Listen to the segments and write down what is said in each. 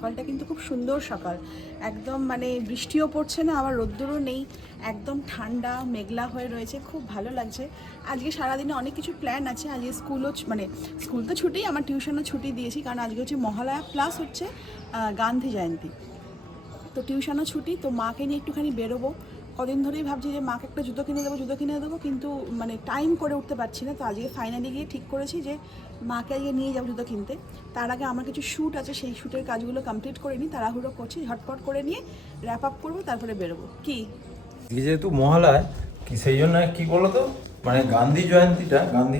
সকালটা কিন্তু খুব সুন্দর সকাল। একদম মানে বৃষ্টিও পড়ছে না, আবার রোদ্দুরও নেই। একদম ঠান্ডা, মেঘলা হয়ে রয়েছে, খুব ভালো লাগছে। আজকে সারাদিনে অনেক কিছু প্ল্যান আছে, আজকে স্কুলও মানে স্কুল তো ছুটি, আমার টিউশনও ছুটি দিয়েছি, কারণ আজকে হচ্ছে মহালয়া প্লাস হচ্ছে গান্ধী জয়ন্তী। তো টিউশনও ছুটি, তো মাকে নিয়ে একটুখানি বেরোবো। কদিন ধরেই ভাবছি যে মাকে একটা জুতো কিনে দেবো জুতো কিনে দেবো কিন্তু মানে টাইম করে উঠতে পারছি না। তো আজকে ফাইনালি গিয়ে ঠিক করেছি যে মাকে আজকে নিয়ে যাব জুতো কিনতে। তার আগে আমার কিছু শ্যুট আছে সেই শ্যুটের কাজগুলো কমপ্লিট করে নিই তাড়াহুড়ো করছি ঝটপট করে নিয়ে র্যাপ আপ করব তারপরে বেরোবো। কি? যেহেতু মহালয় কি সেই জন্য কি বলো তো? মানে গান্ধী জয়ন্তীটা গান্ধী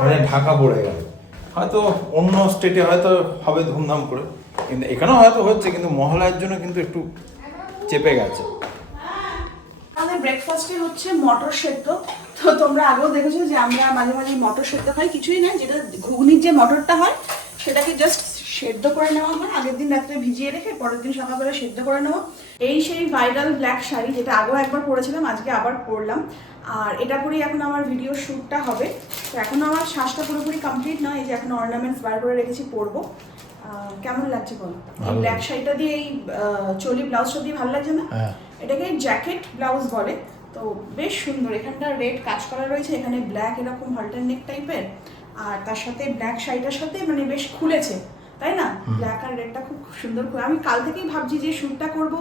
মানে ঢাকা পড়ে গেল। হয়তো অন্য স্টেটে হয়তো হবে ধুমধাম করে। কিন্তু এখানেও হয়তো হচ্ছে কিন্তু মহালয়ার জন্য কিন্তু একটু চেপে গেছে। ব্রেকফাস্টে হচ্ছে মটর সেদ্ধ। তো তোমরা আগেও দেখেছ যে আমরা মাঝে মাঝে মটর সেদ্ধ খাই কিছুই না যেটা ঘুগনির যে মটরটা হয় সেটাকে জাস্ট সেদ্ধ করে নেওয়া হয় আগের দিন রাত্রে ভিজিয়ে রেখে পরের দিন সকালবেলা সেদ্ধ করে নেওয়া। এই সেই ভাইরাল ব্ল্যাক শাড়ি যেটা আগেও একবার পরেছিলাম আজকে আবার পরলাম। আর এটা পরেই এখন আমার ভিডিও শ্যুটটা হবে। তো এখনও আমার শ্বাসটা পুরোপুরি কমপ্লিট নয় এই যে এখন অর্নামেন্টস বার করে রেখেছি পরবো। আহ, কেমন লাগছে বলো? এই ব্ল্যাক শাড়িটা দিয়ে এই চলি ব্লাউজটা দিয়ে ভালো লাগছে না? হ্যাঁ। এটাকে জ্যাকেট ব্লাউজ বলে। তো বেশ সুন্দর এখানটা রেড কাজ করা রয়েছে এখানে ব্ল্যাক এরকম হল্টার নেক টাইপের আর তার সাথে ব্ল্যাক শাড়িটার সাথে মানে বেশ খুলেছে তাই না? ব্ল্যাক আর রেডটা খুব সুন্দর করে আমি কাল থেকেই ভাবছি যে শ্যুটটা করব।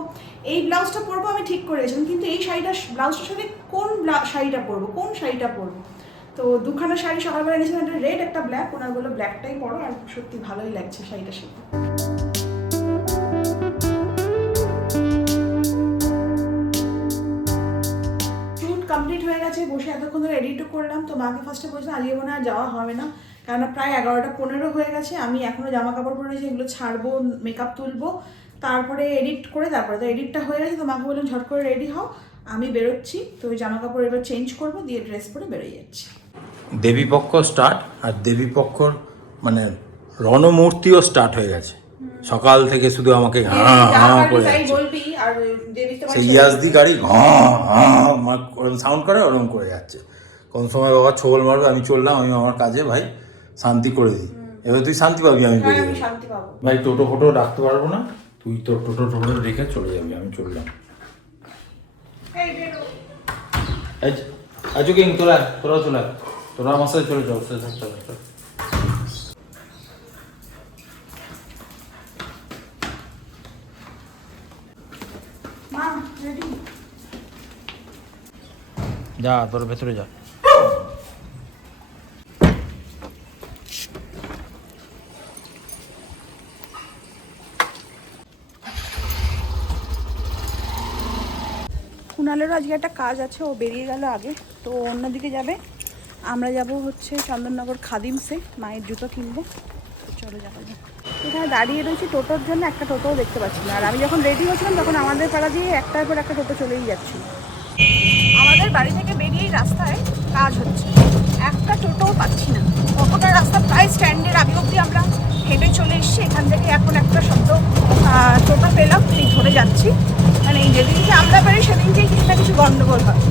এই ব্লাউজটা পরবো আমি ঠিক করেছিলাম কিন্তু এই শাড়িটা ব্লাউজটার সাথে কোন শাড়িটা পরবো কোন শাড়িটা পরবো? তো দুখানা শাড়ি সকালবেলা এনেছিলাম একটা রেড একটা ব্ল্যাক ওনার বলল ব্ল্যাকটাই পরো আর সত্যি ভালোই লাগছে শাড়িটার সাথে। হয়ে গেছে বসে এতক্ষণ ধরে এডিটও করলাম তো মাকে ফার্স্টে বলছিলাম আজকে মনে হয় যাওয়া হবে না। কেননা প্রায় এগারোটা পনেরো হয়ে গেছে আমি এখনও জামা কাপড় পরে রয়েছে এগুলো ছাড়বো মেকআপ তুলবো তারপরে এডিট করে তারপরে তো এডিটটা হয়ে গেছে তো মাকে বললাম ঝট করে রেডি হও আমি বেরোচ্ছি তো ওই জামা কাপড় এবার চেঞ্জ করব দিয়ে ড্রেস পরে বেরোয় যাচ্ছি। দেবীপক্ষ স্টার্ট আর দেবীপক্ষর মানে রণমূর্তিও স্টার্ট হয়ে গেছে। সকাল থেকে শুধু আমাকে হাঁ হাঁ করে সেই ইয়াজদি গাড়ি হাঁ হাঁ সাউন্ড করে ওরকম করে যাচ্ছে। কোন সময় বাবা ছোবল মারবে আমি চললাম আমি আমার কাজে ভাই শান্তি করে দিই। এবার তুই শান্তি পাবি আমি বেরিয়ে আমি শান্তি পাবো। ভাই টোটো ফোটো রাখতে পারব না? তুই তোর টোটো টোটো রেখে চলে যাবি আমি চললাম। এই বেরো এই যে, এই তোরা তোরা চলে তোরা আমার সাথে চলে যাও চলে যাও, চলে যাও। মা রেডি যা, তোর ভেতরে যা। কুণালেরও আজকে একটা কাজ আছে, ও বেরিয়ে গেল আগে। তো অন্যদিকে যাবে। আমরা যাব হচ্ছে চন্দননগর খাদিমসে মায়ের জুতো কিনবো। চলো যাক। এখানে দাঁড়িয়ে রয়েছি টোটোর জন্য, একটা টোটোও দেখতে পাচ্ছি না। আর আমি যখন রেডি হচ্ছিলাম তখন আমাদের পাড়া দিয়ে একটার পর একটা টোটো চলেই যাচ্ছিল। আমাদের বাড়ি থেকে বেরিয়েই রাস্তায় কাজ হচ্ছে। একটা টোটোও পাচ্ছি না। কতটা রাস্তা? প্রায় স্ট্যান্ডের আগে অবধি আমরা হেঁটে চলে এসেছি। এখান থেকে এখন একটা শব্দ টোটো পেলাম এই ধরে যাচ্ছি। মানে এই যেদিনকে আমরা পারি সেদিনকেই কিছু না কিছু গন্ডগোল হয়।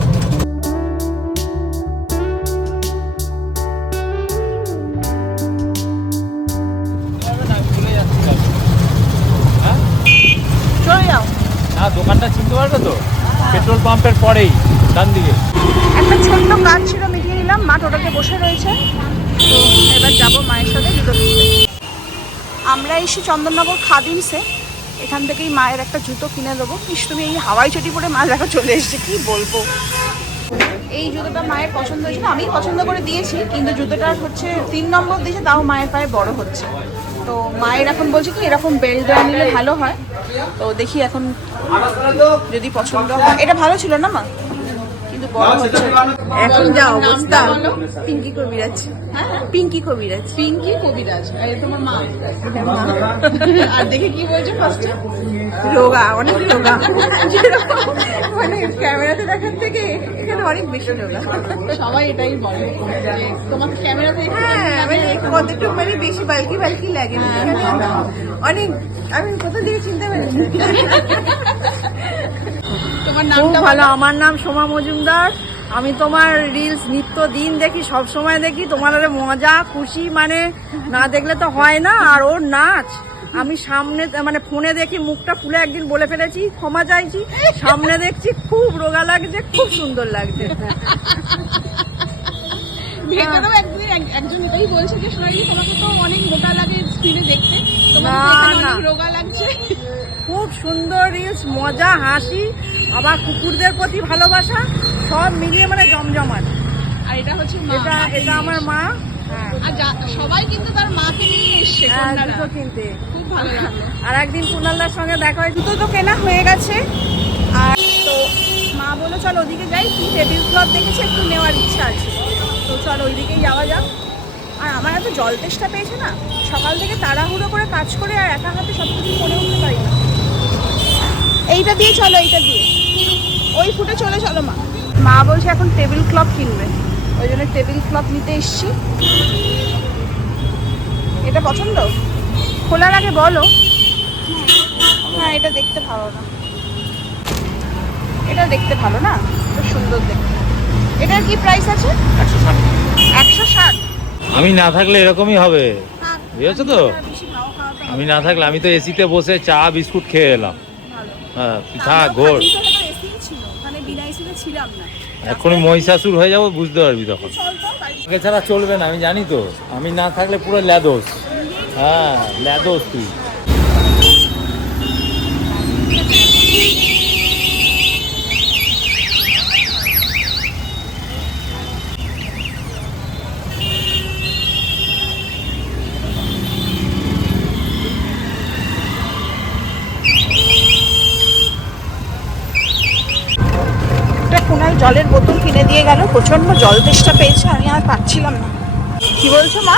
চলে যাচ্ছি হ্যাঁ? চলে যাও। না দোকানটা চিনতে পারবে তো? পেট্রোল পাম্পের পরেই, ডান দিকে। একটা ছোট্ট কাজ ছিল, মিটিয়ে নিলাম। মা টোটোতে বসে রয়েছে। তো এবার যাব মায়ের সাথে জুতো আমরা এসে চন্দননগর খাদিমসে। এখান থেকেই মায়ের একটা জুতো কিনে দেবো। ইস, তুমি এই হাওয়াই চটি পরে মা দেখা চলে এসেছে, কি বলব? এই জুতোটা মায়ের পছন্দ হয়েছিল। আমি পছন্দ করে দিয়েছি, কিন্তু জুতোটা হচ্ছে তিন নম্বর দিয়েছে তাও মায়ের পায়ে বড় হচ্ছে। তো মায়ের এখন বলছে কি এরকম বেল্ট দেওয়া নিলে ভালো হয়। তো দেখি এখন যদি পছন্দ হয়। এটা ভালো ছিল না মা? কিন্তু বড় হচ্ছে। এখন যা অবস্থা। পিঙ্কি কবিরাজ। পিঙ্কি কবিরাজ। পিঙ্কি কবিরাজ এই তোমার মা। আর দেখে কি বলছো ফার্স্টে রোগা অনেক রোগা। মানে ক্যামেরাতে দেখার থেকে এখানে অনেক বেশি রোগা। সবাই এটাই বলে। তোমার ক্যামেরা দেখে হ্যাঁ মানে কতটুকু মানে বেশি বালকি বালকি লাগে। এখানে অনেক আমি কোথা থেকে চিনতে পারিনি তোমার নামটা ভালো আমার নাম সোমা মজুমদার। আমি তোমার রিলস নিত্য দিন দেখি সব সময় দেখি তোমার আরে মজা খুশি মানে না দেখলে তো হয় না। আর ওর নাচ আমি সামনে মানে ফোনে দেখি মুখটা খুলে একদিন বলে ফেলেছি ক্ষমা চাইছি। সামনে দেখছি খুব রোগা লাগছে খুব সুন্দর লাগছে। ভেতরেও একদিন এক- একজন এটাই বলছে যে সোনালি তোমাকে তো অনেক মোটা লাগে স্ক্রিনে দেখতে। তোমাকে না, তো এখানে না। অনেক রোগা লাগছে। খুব সুন্দর রিলস মজা হাসি। আবার কুকুরদের প্রতি ভালোবাসা। সব মিলিয়ে মানে জমজমাট। আর এটা হচ্ছে মা এটা এটা আমার মা। হ্যাঁ। আর সবাই কিন্তু তার মাকে নিয়ে এসছে হ্যাঁ, জুতো কিনতে। খুব ভালো লাগল। আর একদিন কুনালদার সঙ্গে দেখা জুতো তো কেনা হয়ে গেছে। আর তো মা বলল চলো ওদিকে যাই কি টেবিল ক্লথ দেখেছে একটু নেওয়ার ইচ্ছা আছে। তো চলো ওইদিকেই যাওয়া যাক। আর আমার এত জল তেষ্টা পেয়েছে না। সকাল থেকে তাড়াহুড়ো করে কাজ করে আর একা হাতে সব কিছু করে উঠতে পারি না। এইটা দিয়ে চলো এইটা দিয়ে। ওই ফুটে চলে চলো মা। মা বলছে এখন টেবিল ক্লথ কিনবে। ওই জন্য টেবিল ক্লথ নিতে এসছি। এটা পছন্দ? খোলার আগে বলো। হ্যাঁ এটা দেখতে ভালো না। এটা দেখতে ভালো না? খুব সুন্দর দেখতে। এটার কি প্রাইস আছে? একশো ষাট। আমি না থাকলে এরকমই হবে। বুঝেছ তো? আমি না থাকলে আমি তো এসিতে বসে চা বিস্কুট খেয়ে এলাম। হ্যাঁ থাক ঘোর ছিল ওখানে বিনা এসিতে ছিলাম না। এখনই মহিষাসুর হয়ে যাব বুঝতে পারবি তখন। এছাড়া আগে ছাড়া চলবে না আমি জানি তো। আমি না থাকলে পুরো ল্যাদোস। হ্যাঁ ল্যাদোস তুই। কোনাল জলের বোতল কিনে দিয়ে গেল প্রচণ্ড জল তেষ্টা পেয়েছে আমি আর পাচ্ছিলাম না। কি বলছো মা?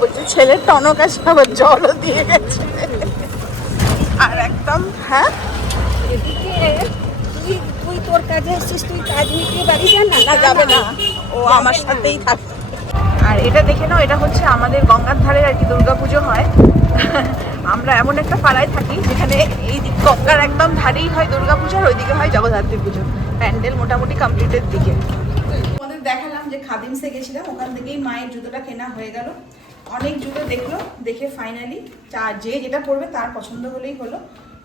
বলছে ছেলের টনক আছে আবার জলও দিয়ে গেছে। আর একদম হ্যাঁ? তুই তুই তোর কাজে এসছিস তুই কাজ মিটিয়ে বাড়ি যা না যাবে না। ও আমার সাথেই থাকবে। এটা দেখে নাও, এটা হচ্ছে আমাদের গঙ্গার ধারে আর কি দুর্গা পুজো হয়। আমরা এমন একটা পাড়ায় থাকি যেখানে এই দিক গঙ্গার একদম ধারেই হয় দুর্গাপুজো আর ওইদিকে হয় জগদ্ধাত্রী পুজো। প্যান্ডেল মোটামুটি কমপ্লিটের দিকে। তোমাদের দেখালাম যে খাদিমসে গেছিলাম, ওখান থেকেই মায়ের জুতোটা কেনা হয়ে গেল। অনেক জুতো দেখল, দেখে ফাইনালি যা যে যেটা পরবে তার পছন্দ হলেই হলো।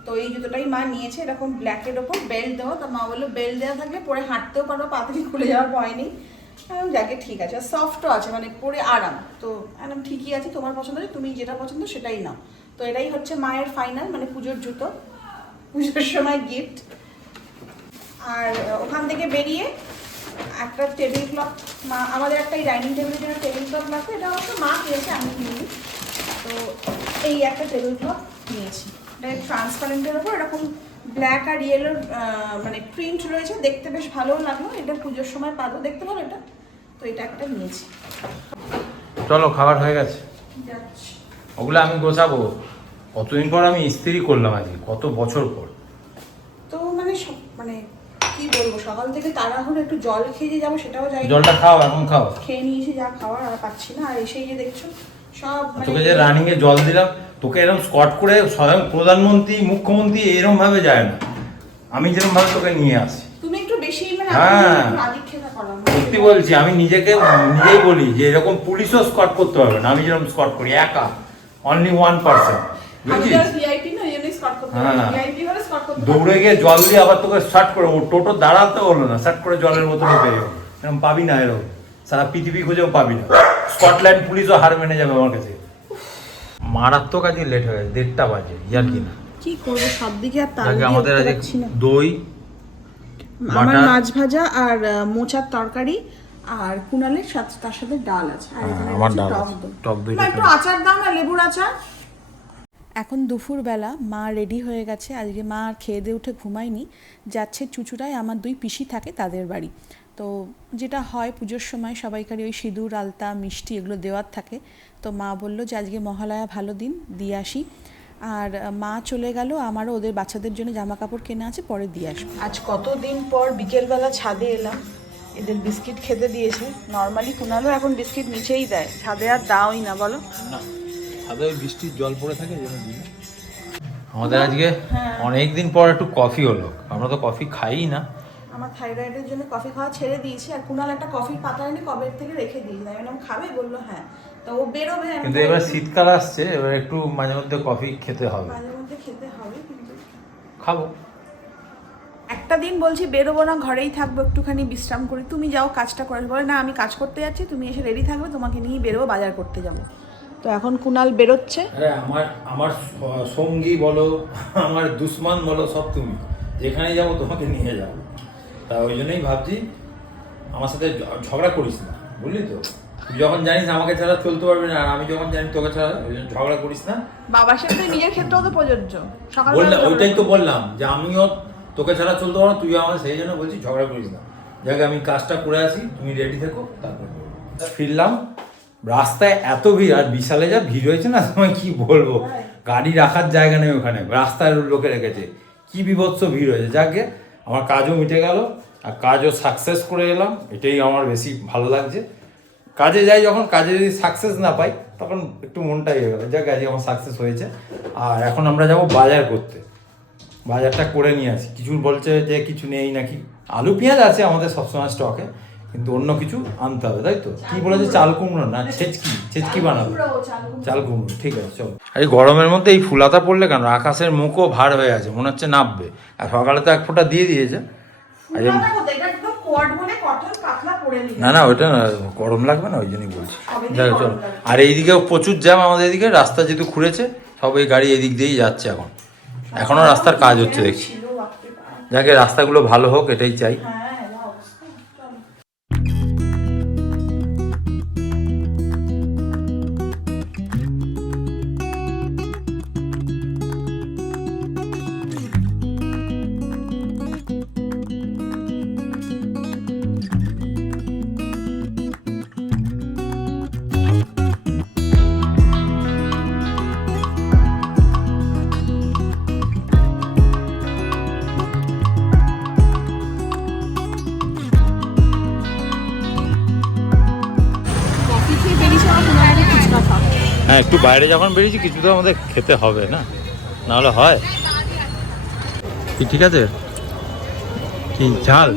তো এই জুতোটাই মা নিয়েছে, এরকম ব্ল্যাকের ওপর বেল্ট দেওয়া। তা মা বলল বেল্ট দেওয়া থাকলে পরে হাঁটতেও পারব পা খুলে যাওয়ার ভয় নেই। আমি বললাম, যাকে ঠিক আছে সফটও আছে মানে পরে আরাম। তো একদম ঠিকই আছে তোমার পছন্দ তুমি যেটা পছন্দ সেটাই নাও। তো এটাই হচ্ছে মায়ের ফাইনাল মানে পুজোর জুতো। পুজোর সময় গিফট আর ওখান থেকে বেরিয়ে একটা টেবিল ক্লথ মা আমাদের একটা ডাইনিং টেবিলের জন্য টেবিল ক্লথ লাগবে। এটা অবশ্য মা কিনেছে আমি কিনি তো এই একটা টেবিল ক্লথ নিয়েছি। এটা ট্রান্সপারেন্টের ওপর এরকম ব্ল্যাক আর ইয়েলোর মানে প্রিন্ট রয়েছে দেখতে বেশ ভালোও লাগল। এটা পুজোর সময় পাবো দেখতে পারো এটা? তো এটা একটা নিয়েছি। চলো খাবার হয়ে গেছে। যাচ্ছি। ওগুলো আমি গোছাবো। কতদিন পর আমি ইস্ত্রি করলাম আজকে কত বছর পর? তো মানে মানে কি বলব সকাল থেকে তাড়াহুড়ো একটু জল খেয়ে যে যাব সেটাও যাই জলটা খাও এখন খাও। খেয়ে নিয়েছি যা খাওয়ার আর পাচ্ছি না। আর এসেই যে দেখছ সব মানে তোকে যে রানিং এ জল দিলাম তোকে এরকম স্কট করে স্বয়ং প্রধানমন্ত্রী মুখ্যমন্ত্রী এরকম ভাবে যায় না। আমি যেরকম ভাবে তোকে নিয়ে আসি। তুমি একটু বেশি মানে হ্যাঁ। সত্যি বলছি আমি নিজেকে নিজেই বলি যে এরকম পুলিশও স্কট করতে পারবে না। আমি যেরকম স্কট করি একা অনলি ওয়ান পার্সন হ্যাঁ। দৌড়ে গিয়ে জল দিয়ে আবার তোকে শার্ট করে ও টোটো দাঁড়াতে হলো না শার্ট করে জলের বোতলে বেরিয়ে এরকম পাবি না এরকম। সারা পৃথিবী খুঁজেও পাবি না। স্কটল্যান্ড পুলিশও হার মেনে যাবে আমার কাছে। মারাত্মক আজকে লেট হয়ে গেছে দেড়টা বাজে ইয়ার কি না কি করব সব দিকে আর তাল আজকে দিয়ে আমাদের দই আমার মাছ ভাজা আর মোচার তরকারি আর কুনালের সাথে তার সাথে ডাল আছে। আর হ্যাঁ, এখানে আমার ডাল টক দই। মা, একটু আচার দাও না লেবুর আচার। এখন দুপুরবেলা মা রেডি হয়ে গেছে আজকে মা আর খেয়ে দিয়ে উঠে ঘুমায়নি। যাচ্ছে চুচুড়ায় আমার দুই পিসি থাকে তাদের বাড়ি। তো যেটা হয় পুজোর সময় সবাইকারই ওই সিঁদুর আলতা মিষ্টি এগুলো দেওয়ার থাকে। তো মা বলল যে আজকে মহালয়া ভালো দিন দিয়ে আসি। আর মা চলে গেল আমারও ওদের বাচ্চাদের জন্য জামা কাপড় কেনা আছে পরে দিয়ে আসব। আজ কতদিন পর বিকেলবেলা ছাদে এলাম এদের বিস্কিট খেতে দিয়েছে। নর্মালি কুনালও এখন বিস্কিট নিচেই দেয় ছাদে আর দাওই না বলো। না সাদা বৃষ্টির জল পড়ে থাকে আমাদের আজকে হ্যাঁ। অনেক দিন পর একটু কফি হলো। আমরা তো কফি খাই না। আমার থাইরয়েডের জন্য কফি খাওয়া ছেড়ে দিয়েছি আর কুনাল একটা কফির পাতা এনে কবের থেকে রেখে দিয়েছি আমি বললাম খাবে? বলল হ্যাঁ। তো ও বেরোবে কিন্তু এবার শীতকাল আসছে এবার একটু মাঝে মধ্যে কফি খেতে হবে। মাঝে মধ্যে খেতে হবে কিন্তু খাব। একটা দিন বলছি বেরোবো না ঘরেই থাকব একটুখানি বিশ্রাম করি। তুমি যাও কাজটা করে বলে না আমি কাজ করতে যাচ্ছি তুমি এসে রেডি থাকবে তোমাকে নিয়ে বেরোবো বাজার করতে যাব। তো এখন কুনাল বেরোচ্ছে। আরে আমার আমার সঙ্গী বলো আমার দুশ্মন বলো সব তুমি। যেখানে যাব তোমাকে নিয়ে যাব। তা ওই জন্যই ভাবছি আমার সাথে ঝগড়া করিস না বুঝলি তো? তুই যখন জানিস আমাকে ছাড়া চলতে পারবি না আর আমি যখন জানি তোকে ছাড়া ওই জন্য ঝগড়া করিস না। বাবার সাথে নিজের ক্ষেত্রেও তো প্রযোজ্য। বললাম ওইটাই তো বললাম যে আমিও তোকে ছাড়া চলতে পারব না, তুইও আমার সেই জন্য বলছি ঝগড়া করিস না। যাকে আমি কাজটা করে আসি তুমি রেডি থেকো তারপর ফিরলাম রাস্তায় এত ভিড় আর বিশালে যা ভিড় হয়েছে না তোমায় কি বলব? গাড়ি রাখার জায়গা নেই ওখানে রাস্তায় লোকে রেখেছে। কি বিভৎস ভিড় হয়েছে যাকে আমার কাজও মিটে গেল, আর কাজও সাকসেস করে এলাম, এটাই আমার বেশি ভালো লাগছে। কাজে যাই যখন, কাজে যদি সাকসেস না পাই, তখন একটু মনটাই হয়ে গেল, যাক কাজে আমার সাকসেস হয়েছে। আর এখন আমরা যাব বাজার করতে। বাজারটা করে নিয়ে আসি। কিছু বলছে যে কিছু নেই নাকি? আলু পেঁয়াজ আছে আমাদের সবসময় স্টকে কিন্তু অন্য কিছু আনতে হবে তাই তো? কি বলেছে? চাল কুমড়ো। না ছেচকি ছেচকি বানাবে। চাল কুমড়ো। ঠিক আছে চলো। এই গরমের মধ্যে এই ফুলাতা পড়লে কেন? আকাশের মুখও ভার হয়ে আছে মনে হচ্ছে নাববে। আর সকালে তো এক ফোঁটা দিয়ে দিয়েছে। নিবি না না ওইটা না গরম লাগবে না ওই জন্যই বলছি। দেখো চলো। আর এইদিকে প্রচুর জ্যাম আমাদের এদিকে রাস্তা যেহেতু খুঁড়েছে সব এই গাড়ি এদিক দিয়েই যাচ্ছে এখন। এখনও রাস্তার কাজ হচ্ছে দেখছি। যাকে রাস্তাগুলো ভালো হোক এটাই চাই। হ্যাঁ হ্যাঁ একটু বাইরে যখন বেরিয়েছি কিছু তো আমাদের খেতে হবে না নাহলে হয়। কি ঠিক আছে? কি ঝাল?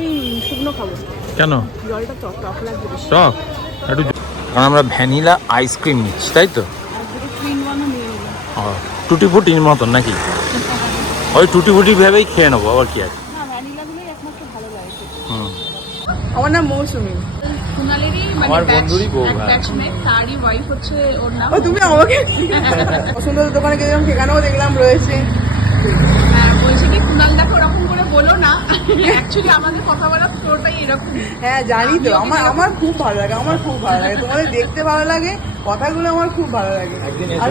কেন? টক একটু কারণ আমরা ভ্যানিলা আইসক্রিম নিচ্ছি তাই তো? টুটি ফুটির মতন নাকি? ওই টুটি ফুটি ভেবেই খেয়ে নেব আবার কি আছে? আমার নাম মৌসুমি। কুনালেরই মানে আমার বন্ধুরই বউ, এক হ্যাঁ। তারই ওয়াইফ হচ্ছে ওর নাম ও তুমি আমাকে সুন্দর দোকানে গেলাম সেখানেও দেখলাম রয়েছে হ্যাঁ, বলছে কি কুনাল দেখো ওরকম করে বলো না অ্যাকচুয়ালি আমাদের কথা বলার ফ্লোরটাই এরকম। হ্যাঁ জানি তো। আমার আমার খুব ভালো লাগে আমার খুব ভালো লাগে। তোমাদের দেখতে ভালো লাগে কথাগুলো আমার খুব ভালো লাগে। আর।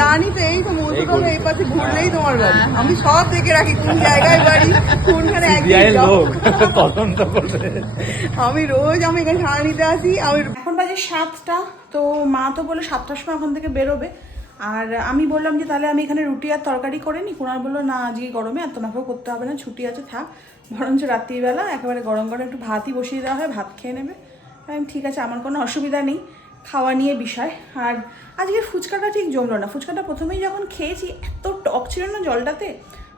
জানি তো এই তো মধুকম এই এই পাশে ঘুরলেই তোমার বাড়ি। হ্যাঁ, আমি সব দেখে রাখি কোন জায়গায় বাড়ি কোনখানে আমি রোজ আমি এখানে ছাড়া নিতে আসি আমি এখন বাজে সাতটা তো মা তো বলে সাতটার সময় ওখান থেকে বেরোবে। আর আমি বললাম যে তাহলে আমি এখানে রুটি আর তরকারি করে নিই। কুনার বলল, না, আজকে গরমে আর তোমাকেও করতে হবে না, ছুটি আছে, থাক। বরঞ্চ রাত্রিবেলা একেবারে গরম গরম একটু ভাতই বসিয়ে দেওয়া হয়, ভাত খেয়ে নেবে। আমি ঠিক আছে, আমার কোনো অসুবিধা নেই, খাওয়া নিয়ে বিষয়। আর আজকে ফুচকাটা ঠিক জমলো না। ফুচকাটা প্রথমেই যখন খেয়েছি, এত টক ছিল না জলটাতে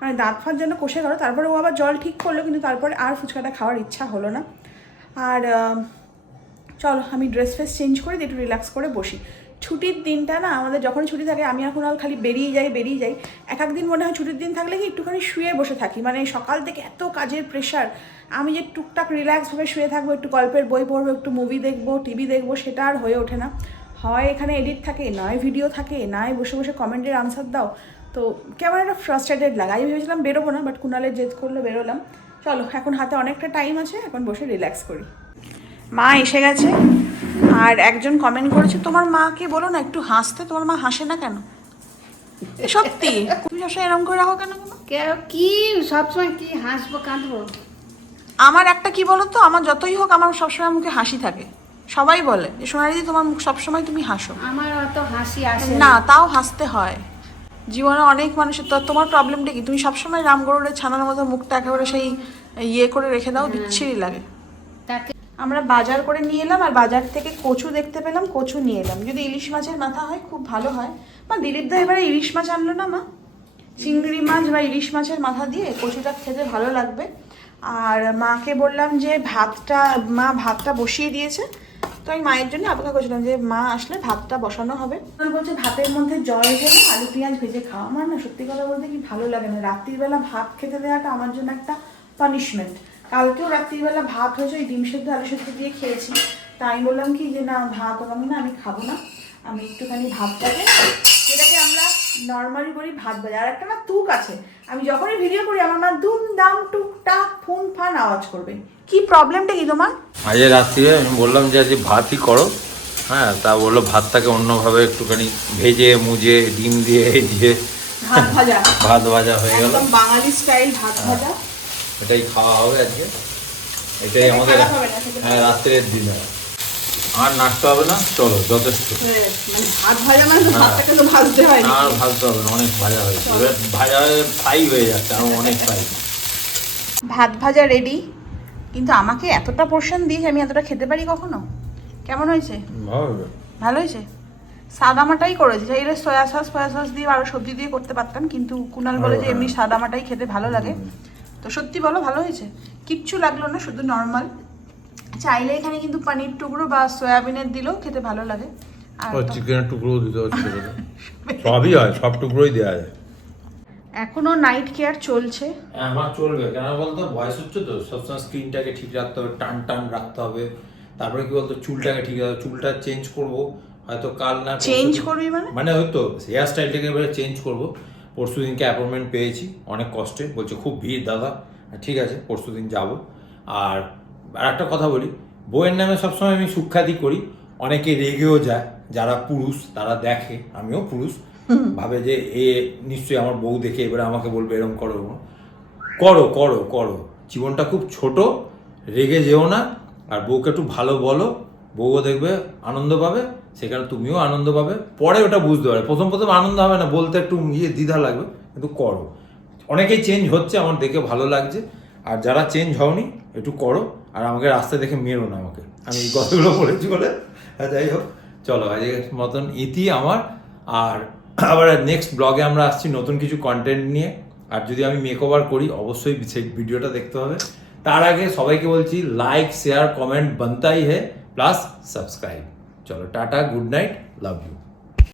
মানে দাঁত ফাঁত যেন কষে গেলো। তারপরে ও আবার জল ঠিক করল, কিন্তু তারপরে আর ফুচকাটা খাওয়ার ইচ্ছা হলো না। আর চলো, আমি ড্রেস ফ্রেস চেঞ্জ করে, একটু রিল্যাক্স করে বসি। ছুটির দিনটা না আমাদের যখন ছুটি থাকে, আমি এখন আর খালি বেরিয়ে যাই বেরিয়ে যাই। এক এক দিন মনে হয় ছুটির দিন থাকলে কি একটুখানি শুয়ে বসে থাকি। মানে সকাল থেকে এত কাজের প্রেশার আমি যে টুকটাক রিল্যাক্সভাবে শুয়ে থাকব, একটু গল্পের বই পড়ব, একটু মুভি দেখব টিভি দেখব, সেটা আর হয়ে ওঠে না। হয় এখানে এডিট থাকে, নয় ভিডিও থাকে, নয় বসে বসে কমেন্টের আনসার দাও। তো কেমন একটা ফ্রাস্ট্রেটেড লাগে। আমি ভেবেছিলাম বেরোবো না বাট কুনালের জেদ করল, বেরোলাম। চলো, এখন হাতে অনেকটা টাইম আছে, এখন বসে রিল্যাক্স করি। মা, এসে গেছে? আর একজন কমেন্ট করেছে তোমার মাকে বলো না একটু হাসতে তোমার মা হাসে না কেন? সত্যি। তুমি সবসময় এরকম করে রাখো কেন কি? সবসময় কি? হাসবো কাঁদবো? আমার একটা কি বলো তো আমার যতই হোক আমার সবসময় মুখে হাসি থাকে। সবাই বলে যে সোনারিদি তোমার মুখ সবসময় তুমি হাসো। আমার অত হাসি আসে না তাও হাসতে হয়। জীবনে অনেক মানুষের তো তোমার প্রবলেমটা কি তুমি সবসময় রামগরুরের ছানার মতো মুখটা একেবারে সেই ইয়ে করে রেখে দাও বিচ্ছিরি লাগে। আমরা বাজার করে নিয়ে এলাম আর বাজার থেকে কচু দেখতে পেলাম, কচু নিয়ে এলাম। যদি ইলিশ মাছের মাথা হয়, খুব ভালো হয়। মা, দিলীপ দা এবারে ইলিশ মাছ আনলো না, মা? চিংড়ি মাছ বা ইলিশ মাছের মাথা দিয়ে কচুটা খেতে ভালো লাগবে। আর মাকে বললাম যে, ভাতটা, মা ভাতটা বসিয়ে দিয়েছে। তো আমি মায়ের জন্য অপেক্ষা করছিলাম যে, মা আসলে ভাতটা বসানো হবে। বলছে, ভাতের মধ্যে জল ঢেলে আলু, পেঁয়াজ ভেজে খাওয়া। আমার না, সত্যি কথা বলতে কি ভালো লাগে না। রাত্রিবেলা ভাত খেতে দেওয়াটা আমার জন্য একটা পানিশমেন্ট কালকেও রাত্রিবেলা ভাত হয়েছে ওই ডিম সেদ্ধ আলু সেদ্ধ দিয়ে খেয়েছি। তাই বললাম কি যে না ভাত আমি না আমি খাব না। আমি একটুখানি ভাতটাকে যেটাকে আমরা নর্মালি বলি ভাত ভাজা আর একটা না তুক আছে। আমি যখনই ভিডিও করি আমার মা দুম দাম টুকটাক ফুন ফান আওয়াজ করবে। কি প্রবলেমটা কি তোমার? আজকে রাত্রিরে আমি বললাম যে আজকে ভাতই করো। হ্যাঁ তা বলল ভাতটাকে অন্যভাবে একটুখানি ভেজে মুজে ডিম দিয়ে দিয়ে ভাত ভাজা। ভাত ভাজা হয়ে গেল। বাঙালি স্টাইল ভাত ভাজা। এটাই খাওয়া হবে আজকে। এটাই আমাদের হ্যাঁ রাত্রের ডিনার আর নাচতে হবে না চলো যথেষ্ট। হয়ে। মানে ভাত ভাজা মানে হ্যাঁ। হয় আর ভাজতে হবে না অনেক ভাজা হয়েছে। ভাজা ফ্রাই হয়ে যাচ্ছে আর অনেক ফ্রাই ভাত ভাজা রেডি কিন্তু আমাকে এতটা পোর্শন দিয়েছে আমি এতটা খেতে পারি কখনো? কেমন হয়েছে? ভালো হয়েছে। সাদামাটাই করেছে চাইলে সয়া সস ফয়া সস দিয়ে আরও সবজি দিয়ে করতে পারতাম কিন্তু কুনাল বলে যে এমনি সাদামাটাই খেতে ভালো লাগে। তো সত্যি বলো ভালো হয়েছে? কিচ্ছু লাগল না শুধু নর্মাল চাইলে এখানে কিন্তু পানির টুকরো বা সয়াবিনের দিলেও খেতে ভালো লাগে। আর চিকেনের টুকরো দিতে হচ্ছে সবই হয় সব টুকরোই দেওয়া যায়। এখনও নাইট কেয়ার চলছে। হ্যাঁ, আমার চলবে। কেন বলতো? বয়স হচ্ছে তো। সবসময় স্ক্রিনটাকে ঠিক রাখতে হবে টান টান রাখতে হবে। তারপরে কি বলতো? চুলটাকে ঠিক রাখতে চুলটা চেঞ্জ করব। হয়তো কাল না চেঞ্জ করবি মানে? মানে হয়তো হেয়ার স্টাইলটাকে এবারে চেঞ্জ করব। পরশু দিনকে অ্যাপয়েন্টমেন্ট পেয়েছি অনেক কষ্টে। বলছে খুব ভিড় দাদা। ঠিক আছে পরশু দিন যাব। আর আর একটা কথা বলি বইয়ের নামে সবসময় আমি সুখ্যাতি করি। অনেকে রেগেও যায় যারা পুরুষ তারা দেখে আমিও পুরুষ। ভাবে যে এ নিশ্চয়ই আমার বউ দেখে এবারে আমাকে বলবে এরকম করো এরকম করো করো করো। জীবনটা খুব ছোট রেগে যেও না আর বউকে একটু ভালো বলো। বউও দেখবে আনন্দ পাবে সেখানে তুমিও আনন্দ পাবে। পরে ওটা বুঝতে পারবে। প্রথম প্রথম আনন্দ হবে না বলতে একটু ইয়ে দ্বিধা লাগবে কিন্তু করো। অনেকেই চেঞ্জ হচ্ছে আমার দেখে ভালো লাগছে। আর যারা চেঞ্জ হওনি একটু করো। আর আমাকে রাস্তায় দেখে মেরো না আমাকে। আমি এই কথাগুলো বলেছি বলে। হ্যাঁ, যাই হোক চলো আজকের মতন ইতি আমার। আর আবার নেক্সট ব্লগে আমরা আসছি নতুন কিছু কন্টেন্ট নিয়ে। আর যদি আমি মেক ওভার করি অবশ্যই সেই ভিডিওটা দেখতে হবে। তার আগে সবাইকে বলছি লাইক শেয়ার কমেন্ট বানতাই হে। প্লাস সাবস্ক্রাইব চলো tata good night love you